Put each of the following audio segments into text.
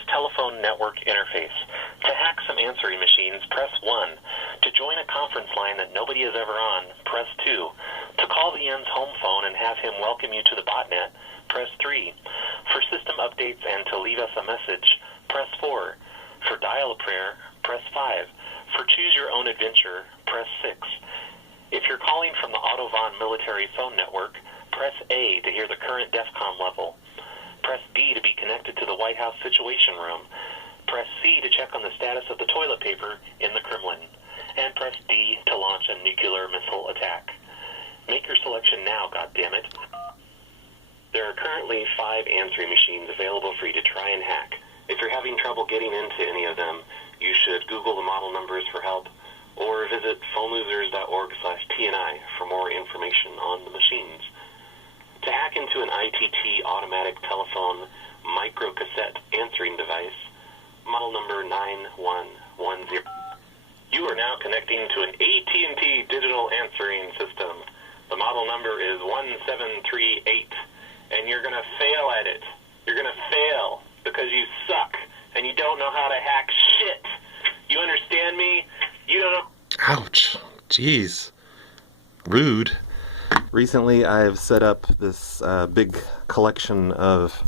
today's telephone network interface. To hack some answering machines, press 1. To join a conference line that nobody is ever on, press 2. To call the end's home phone and have him welcome you to the botnet, press 3. For system updates and to leave us a message, press 4. For dial a prayer, press 5. For choose your own adventure, press 6. If you're calling from the Autovon military phone network, press A to hear the current DEFCON level. Press B to be connected to the White House Situation Room. Press C to check on the status of the toilet paper in the Kremlin. And press D to launch a nuclear missile attack. Make your selection now, goddammit. There are currently 5 answering machines available for you to try and hack. If you're having trouble getting into any of them, you should Google the model numbers for help or visit phonelosers.org/TNI for more information on the machines. To hack into an ITT automatic telephone microcassette answering device, model number 9110. You are now connecting to an AT&T digital answering system. The model number is 1738, and you're going to fail at it. You're going to fail because you suck, and you don't know how to hack shit. You understand me? You don't know... Ouch. Jeez. Rude. Recently, I've set up this big collection of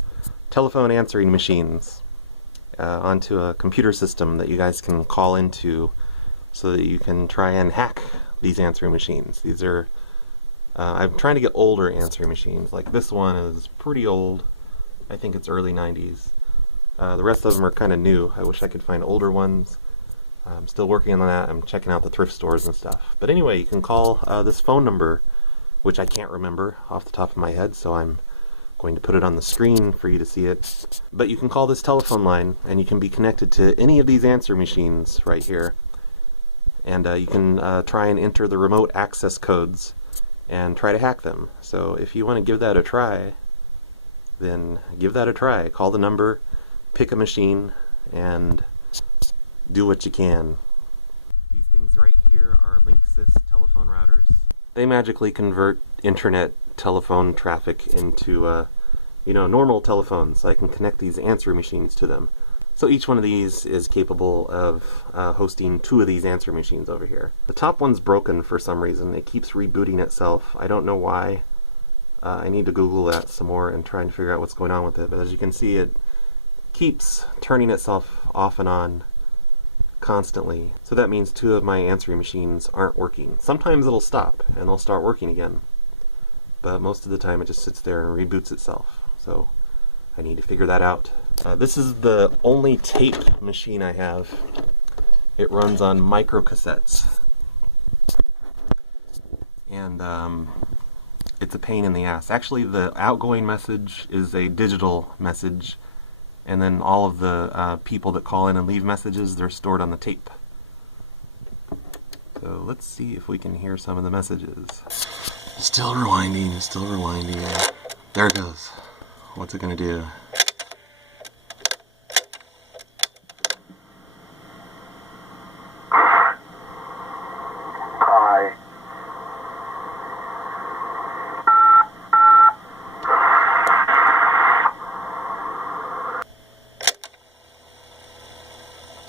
telephone answering machines onto a computer system that you guys can call into so that you can try and hack these answering machines. These are, I'm trying to get older answering machines. Like this one is pretty old. I think it's early 90s. The rest of them are kind of new. I wish I could find older ones. I'm still working on that. I'm checking out the thrift stores and stuff. But anyway, you can call this phone number, which I can't remember off the top of my head, so I'm going to put it on the screen for you to see it. But you can call this telephone line, and you can be connected to any of these answer machines right here. And you can try and enter the remote access codes and try to hack them. So if you want to give that a try, then give that a try. Call the number, pick a machine, and do what you can. These things right here are Linksys telephone routers. They magically convert internet telephone traffic into, normal telephones. So I can connect these answer machines to them. So each one of these is capable of hosting 2 of these answer machines over here. The top one's broken for some reason. It keeps rebooting itself. I don't know why. I need to Google that some more and try and figure out what's going on with it. But as you can see, it keeps turning itself off and on constantly. So that means 2 of my answering machines aren't working. Sometimes it'll stop and they'll start working again. But most of the time it just sits there and reboots itself. So I need to figure that out. This is the only tape machine I have. It runs on microcassettes. And it's a pain in the ass. Actually, the outgoing message is a digital message, and then all of the people that call in and leave messages, they're stored on the tape. So let's see if we can hear some of the messages. Still rewinding, still rewinding. There it goes. What's it gonna do?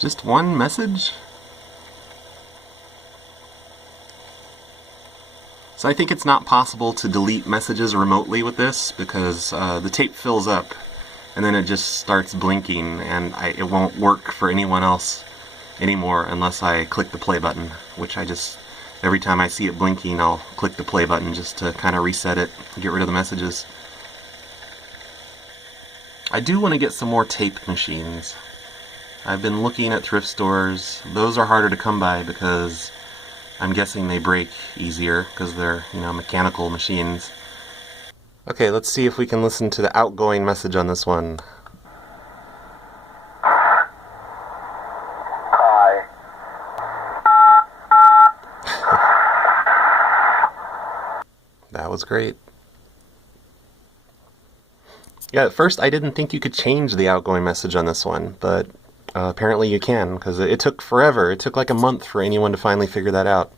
Just one message? So I think it's not possible to delete messages remotely with this because the tape fills up and then it just starts blinking, and it won't work for anyone else anymore unless I click the play button, which I just, every time I see it blinking, I'll click the play button just to kind of reset it, get rid of the messages. I do want to get some more tape machines. I've been looking at thrift stores. Those are harder to come by because I'm guessing they break easier because they're, mechanical machines. Okay, let's see if we can listen to the outgoing message on this one. Hi. That was great. Yeah, at first I didn't think you could change the outgoing message on this one, but apparently you can, because it took forever. It took like a month for anyone to finally figure that out.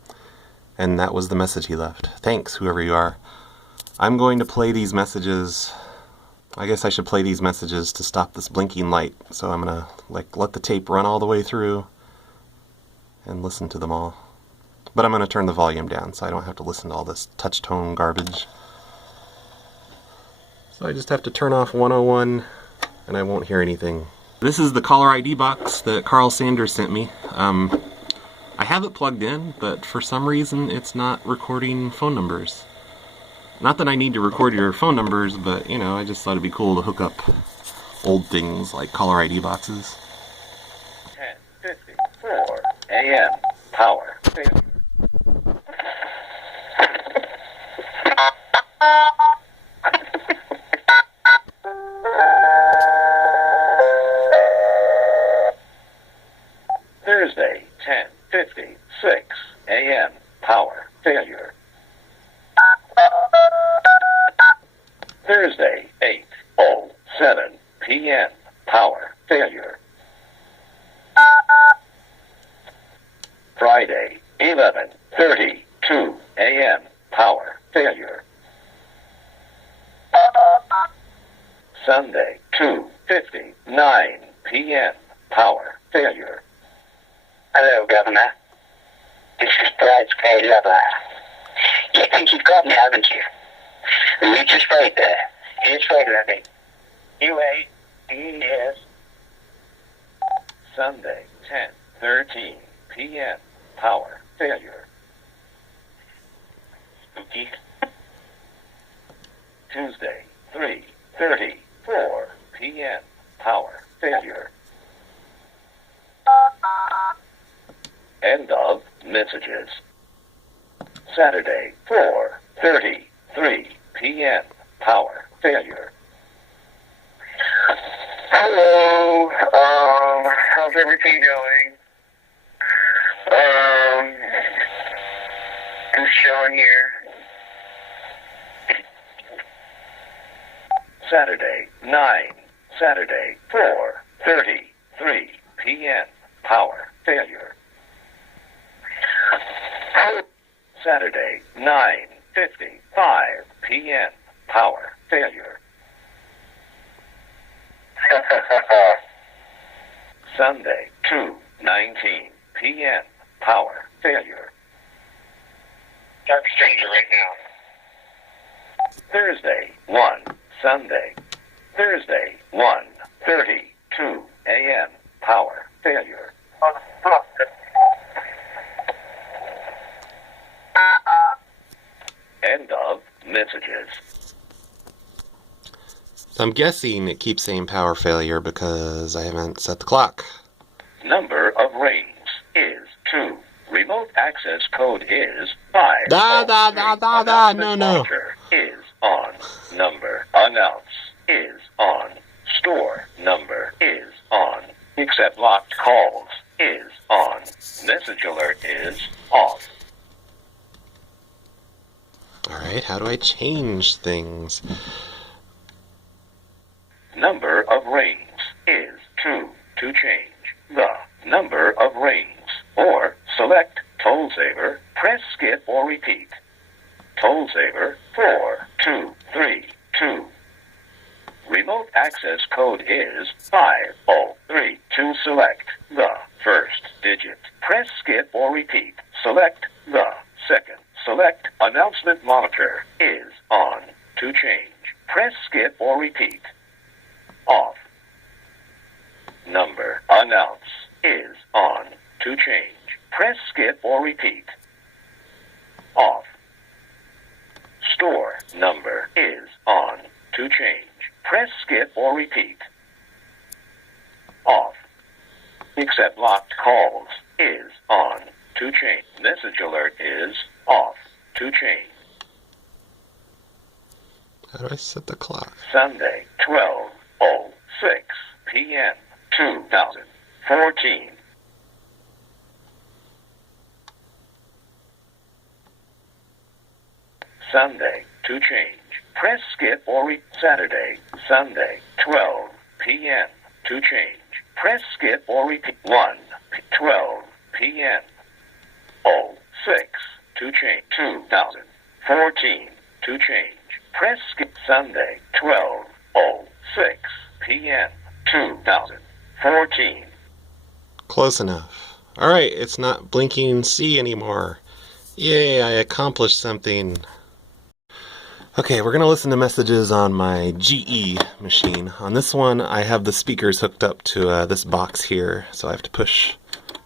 And that was the message he left. Thanks, whoever you are. I'm going to play these messages I guess I should play these messages to stop this blinking light. So I'm gonna let the tape run all the way through and listen to them all. But I'm gonna turn the volume down so I don't have to listen to all this touch tone garbage. So I just have to turn off 101 and I won't hear anything. This is the caller ID box that Carl Sanders sent me. I have it plugged in, but for some reason it's not recording phone numbers. Not that I need to record your phone numbers, but, you know, I just thought it'd be cool to hook up old things like caller ID boxes. 10:54 a.m. Power failure. Thursday, 10:56 a.m. Power failure. Thursday, 8:07 p.m. Power failure. Friday, 11:32 a.m. Power failure. Sunday, 2:59 p.m. Power failure. Hello, Governor. This is Bride's Pay Lover. You think you've got me, haven't you? You just wait there. Here's wait, Levy. You wait. Yes. Sunday, 10:13 p.m. Power failure. Spooky. Tuesday, 3:34 p.m. Power failure. End of messages. Saturday, 4:33 p.m. Power failure. Hello. How's everything going? Just chilling here. Saturday, 4:33 p.m. Power failure. Saturday, 9:55 p.m. Power failure. Sunday, 2:19 p.m. Power failure. Dark stranger right now. Thursday, Thursday, 1:32 a.m. Power failure. End of messages. I'm guessing it keeps saying power failure because I haven't set the clock. Number of rings is 2. Remote access code is 5. No. Monitor is on. Number announce is on. Store number is on. Accept locked calls is on. Message alert is off. Alright, how do I change things? Number of rings is 2. To change the number of rings or select toll saver, press skip or repeat. Toll saver 4232. Remote access code is 503. To select the first digit, press skip or repeat. Select the second. Select announcement monitor is on. To change, press skip or repeat. Off. Number announce is on. To change, press skip or repeat. Off. Store number is on. To change, press skip or repeat. Off. Accept locked calls is on. To change, message alert is off. To change. How do I set the clock? Sunday, 12:06 p.m. 2014. Sunday, to change, press skip or Saturday, Sunday, 12 p.m. To change, press skip or repeat. 1:12 p.m. 06 to change. 2014 to change. Press skip. Sunday, 12:06 5:06 p.m. 2014. Close enough. Alright, it's not blinking C anymore. Yay, I accomplished something. Okay, we're going to listen to messages on my GE machine. On this one, I have the speakers hooked up to this box here. So I have to push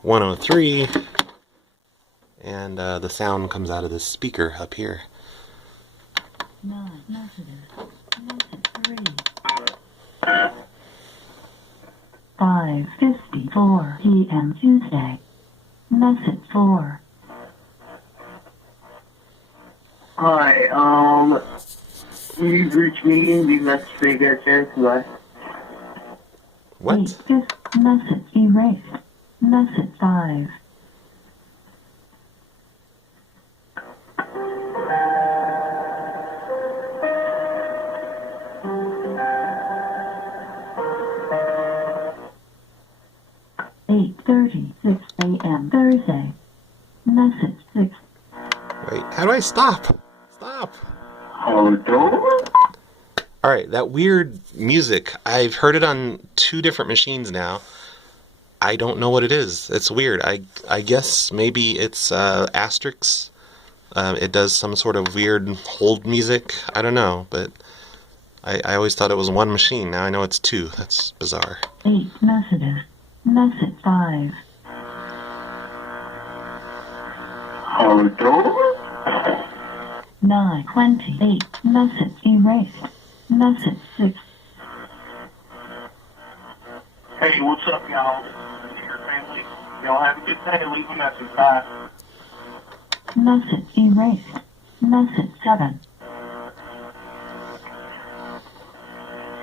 103, and the sound comes out of this speaker up here. 9 messages. Message 3. 5:54 p.m. Tuesday. Message 4. Hi, you've reached me in the message PBX today. What? Message erased. Message 5. (8:36 a.m. Thursday). Message 6. Wait, how do I stop? Stop! Hold on. Alright, that weird music, I've heard it on 2 different machines now. I don't know what it is. It's weird. I guess maybe it's Asterisk. It does some sort of weird hold music. I don't know, but I always thought it was one machine. Now I know it's 2. That's bizarre. 8 messages. Message 5. Hold on. 9:28. Message erased. Message 6. Hey, what's up, y'all? This is your family. Y'all have a good day. Leave a message. Bye. Message erased. Message 7.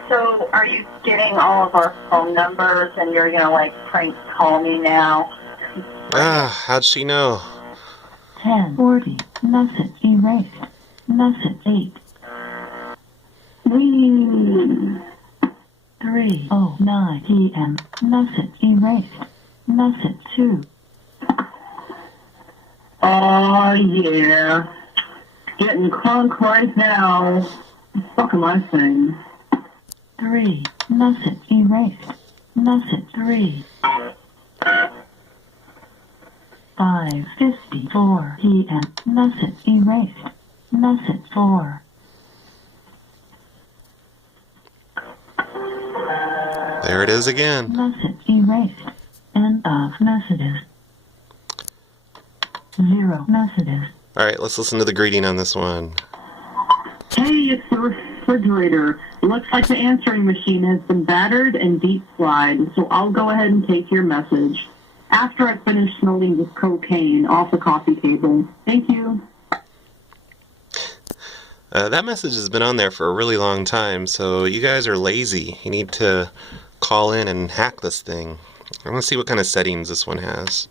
So are you getting all of our phone numbers and you're going to like prank call me now? How'd she know? 10:40. Message erased. Message 8. 3:09 p.m. Message erased. Message 2. Oh, yeah. Getting crunk right now. Fuck am I saying? 3. Message erased. Message 3. 5:54 p.m. Message erased. Message 4. There it is again. Message erased. End of messages. 0 messages. Alright, let's listen to the greeting on this one. Hey, it's the refrigerator. Looks like the answering machine has been battered and deep fried, so I'll go ahead and take your message. After I finish smelling this cocaine off the coffee table. Thank you. That message has been on there for a really long time, so you guys are lazy. You need to call in and hack this thing. I want to see what kind of settings this one has.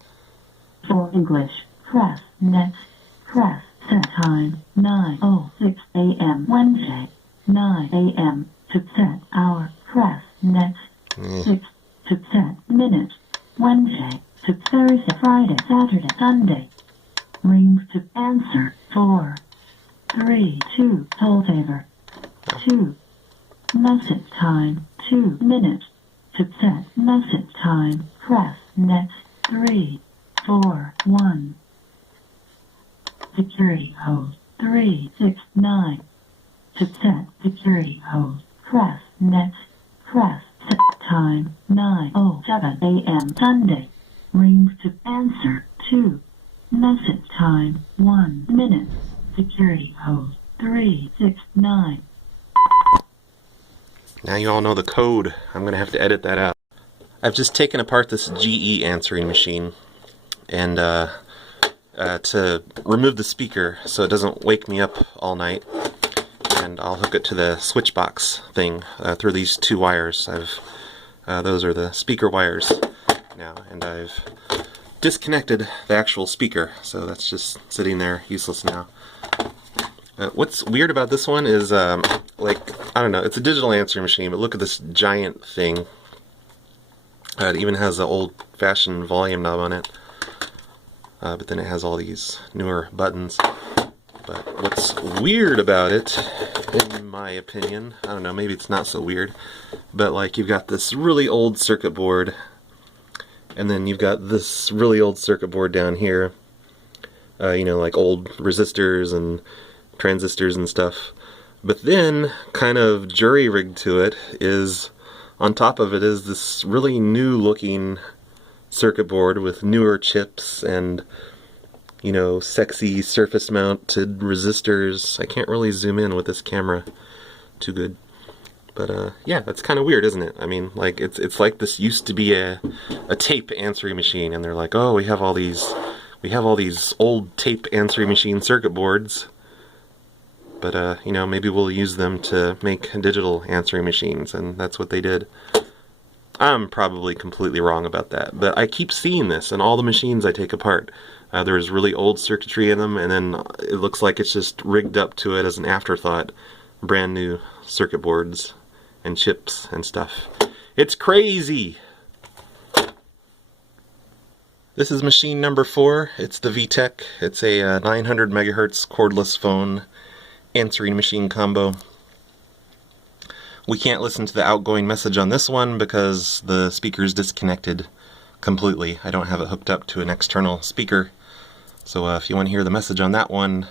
For English, press next. Press set time 9:06 a.m. Wednesday, 9 a.m. to set hour. Press next. 6 to set minutes. Wednesday to Thursday, Friday, Saturday, Sunday. Rings to answer 4. 3, 2, hold favor. 2. Message time 2 minutes. To set message time, press next. 3, 4, 1. Security code 369. To set security code, press next. Press set time 9:07 a.m. Sunday. Rings to answer 2. Message time 1 minute. Security code 369. Now you all know the code. I'm going to have to edit that out. I've just taken apart this GE answering machine and to remove the speaker so it doesn't wake me up all night. And I'll hook it to the switch box thing through these 2 wires. Those are the speaker wires now, and I've disconnected the actual speaker, so that's just sitting there useless now. What's weird about this one is, like, I don't know, it's a digital answering machine, but look at this giant thing. It even has the old-fashioned volume knob on it, but then it has all these newer buttons. But what's weird about it, in my opinion, I don't know, maybe it's not so weird, but like you've got this really old circuit board, and then you've got this really old circuit board down here, you know, like old resistors and transistors and stuff. But then, kind of jury-rigged to it is, on top of it is this really new-looking circuit board with newer chips and, you know, sexy surface-mounted resistors. I can't really zoom in with this camera too good. But, yeah, that's kind of weird, isn't it? I mean, like, it's like this used to be a tape answering machine, and they're like, oh, we have all these old tape answering machine circuit boards. But, you know, maybe we'll use them to make digital answering machines, and that's what they did. I'm probably completely wrong about that, but I keep seeing this in all the machines I take apart. There's really old circuitry in them, and then it looks like it's just rigged up to it as an afterthought. Brand new circuit boards and chips and stuff. It's crazy! This is machine number 4. It's the VTech. It's a 900 megahertz cordless phone answering machine combo. We can't listen to the outgoing message on this one because the speaker's disconnected completely. I don't have it hooked up to an external speaker. So if you want to hear the message on that one,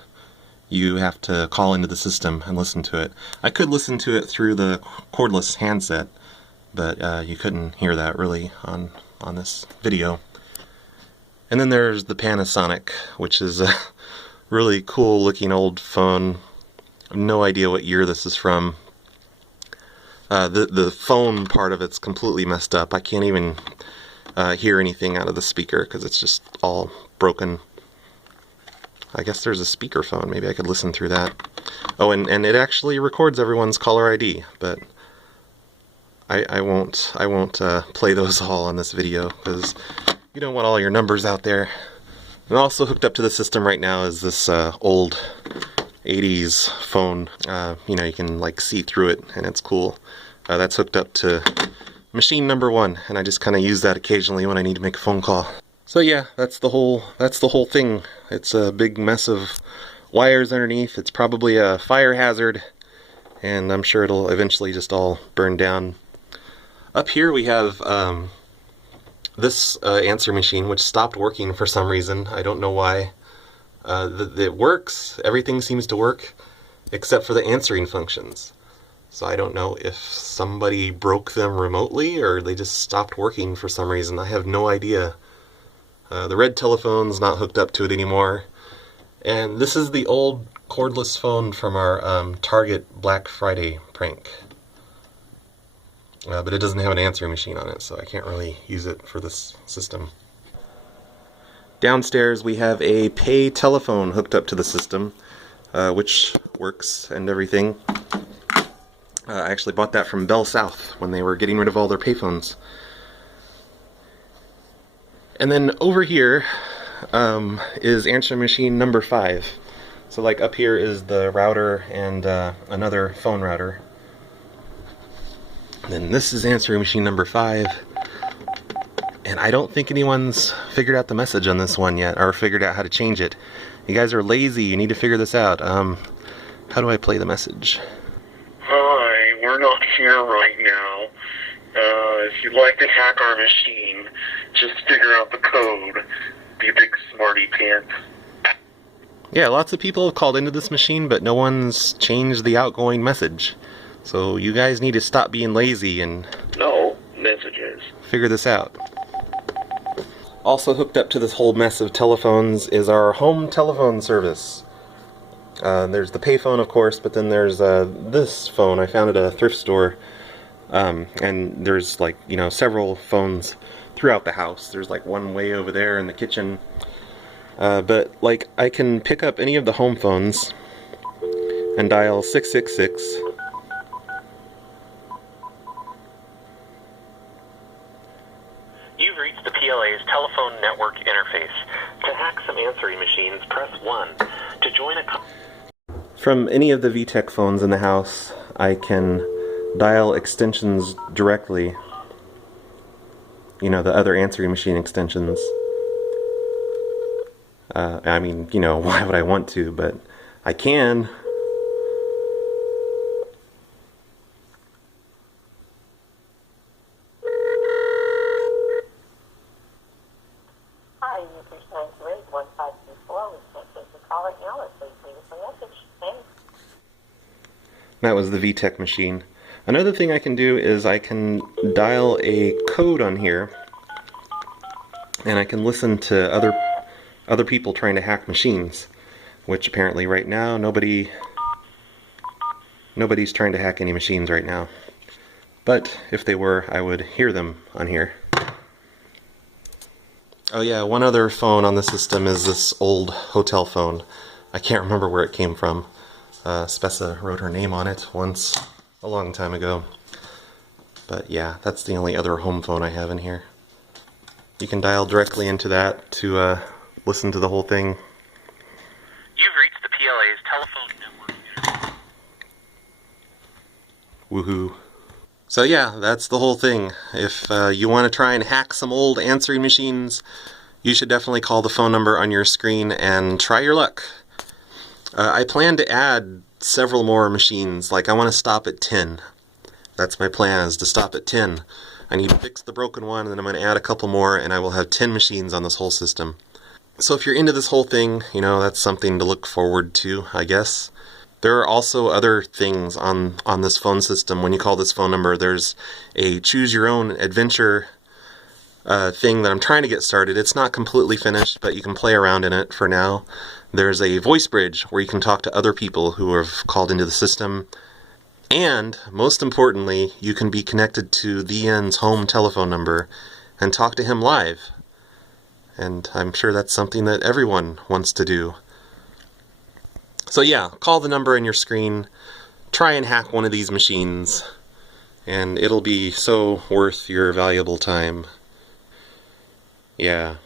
you have to call into the system and listen to it. I could listen to it through the cordless handset, but you couldn't hear that really on this video. And then there's the Panasonic, which is a really cool looking old phone. I have no idea what year this is from. The phone part of it's completely messed up. I can't even hear anything out of the speaker because it's just all broken. I guess there's a speakerphone. Maybe I could listen through that. Oh, and it actually records everyone's caller ID, but I won't play those all on this video because you don't want all your numbers out there. And also hooked up to the system right now is this old 80s phone. You know, you can like see through it and it's cool. That's hooked up to machine number 1, and I just kind of use that occasionally when I need to make a phone call. So yeah, that's the whole thing. It's a big mess of wires underneath. It's probably a fire hazard, and I'm sure it'll eventually just all burn down. Up here we have this answer machine, which stopped working for some reason. I don't know why. It works. Everything seems to work except for the answering functions. So I don't know if somebody broke them remotely or they just stopped working for some reason. I have no idea. The red telephone's not hooked up to it anymore. And this is the old cordless phone from our Target Black Friday prank. But it doesn't have an answering machine on it, so I can't really use it for this system. Downstairs we have a pay telephone hooked up to the system, which works and everything. I actually bought that from Bell South when they were getting rid of all their payphones. And then over here is answering machine number 5. So like up here is the router and another phone router. And then this is answering machine number 5. And I don't think anyone's figured out the message on this one yet, or figured out how to change it. You guys are lazy, you need to figure this out. How do I play the message? Hi, we're not here right now. If you'd like to hack our machine, just figure out the code. Be a big smarty pants. Yeah, lots of people have called into this machine, but no one's changed the outgoing message. So you guys need to stop being lazy and No messages. figure this out. Also hooked up to this whole mess of telephones is our home telephone service. There's the payphone, of course, but then there's this phone. I found it at a thrift store. And there's like, you know, several phones throughout the house. There's like one way over there in the kitchen. But like I can pick up any of the home phones and dial 666. You've reached the PLA's telephone network interface. To hack some answering machines, press 1. To join a... From any of the VTech phones in the house, I can dial extensions directly. You know, the other answering machine extensions. I mean, you know, why would I want to, but I can. Hi, you've reached 928-1524. We can't take the call right now. Let's leave us a message. Thanks. That was the VTech machine. Another thing I can do is I can dial a code on here, and I can listen to other people trying to hack machines, which apparently right now nobody's trying to hack any machines right now. But if they were, I would hear them on here. Oh yeah, one other phone on the system is this old hotel phone. I can't remember where it came from. Spessa wrote her name on it once, a long time ago. But yeah, that's the only other home phone I have in here. You can dial directly into that to listen to the whole thing. You've reached the PLA's telephone network. Woohoo. So yeah, that's the whole thing. If you want to try and hack some old answering machines, you should definitely call the phone number on your screen and try your luck. I plan to add several more machines. Like, I want to stop at 10. That's my plan, is to stop at 10. I need to fix the broken one, and then I'm going to add a couple more, and I will have 10 machines on this whole system. So if you're into this whole thing, you know, that's something to look forward to, I guess. There are also other things on this phone system. When you call this phone number, there's a choose your own adventure thing that I'm trying to get started. It's not completely finished, but you can play around in it for now. There's a voice bridge where you can talk to other people who have called into the system. And, most importantly, you can be connected to the N's home telephone number and talk to him live. And I'm sure that's something that everyone wants to do. So yeah, call the number on your screen, try and hack one of these machines, and it'll be so worth your valuable time. Yeah.